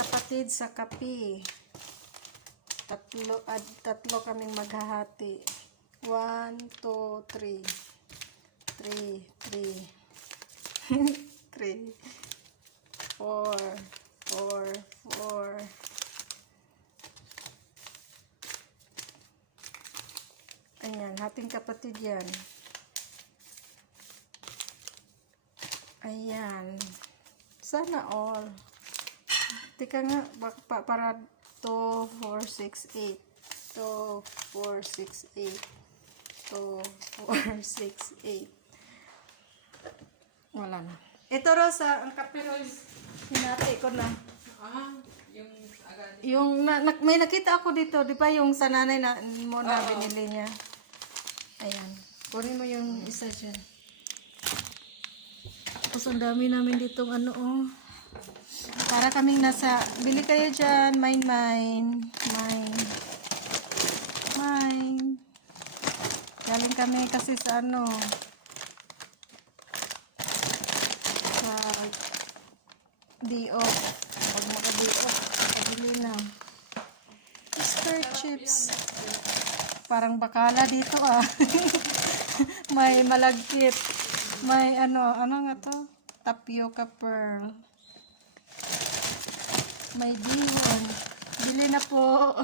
kapatid sa kape. Tatlo kaming maghahati. 1, 2, 3. 3, 3, 4, 4. Ayan, hating kapatid yan. Ayan. Sana all. Tika nga, para 2, 4, 6, 8. 2, 4, 6, 8. 2, 4, 6, 8. Wala na. Ito, Rosa, ang kape, Rosa. Hinati ko na. Yung agad. Yung, may nakita ako dito, di ba yung sa nanay na, mo na binili niya. Ayan. Kunin mo yung isa dyan. Tapos ang dami namin ditong ano, oh. Para kaming nasa, bili kayo dyan, mine. Galing kami kasi sa ano, sa D.O. Pag maka-D.O. pabili na. Mr. Chips. Parang bakala dito ah. May malagkit. May ano nga to? Tapioca pearl. May dihon. Bili na po.